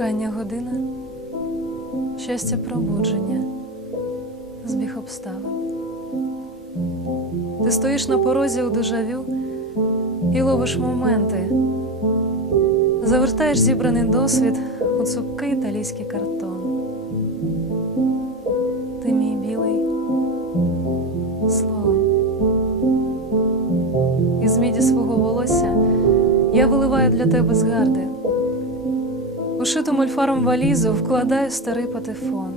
Рання година, щастя пробудження, збіг обставин. Ти стоїш на порозі у дежавю і ловиш моменти, завертаєш зібраний досвід у цупкий італійський картон. Ти мій білий слон. Із міді свого волосся я виливаю для тебе згарди. Ушиту мольфаром валізу вкладаю старий патефон.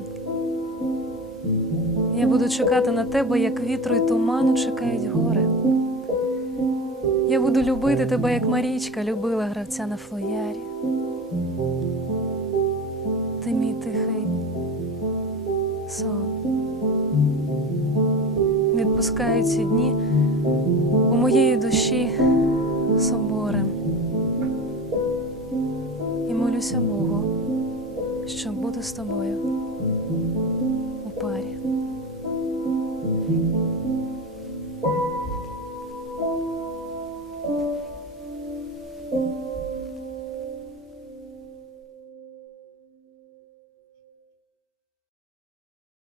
Я буду чекати на тебе, як вітру й туману чекають гори. Я буду любити тебе, як Марічка любила гравця на флоярі. Ти мій тихий сон. Відпускаю ці дні у моєї душі самого, що буду з тобою у парі.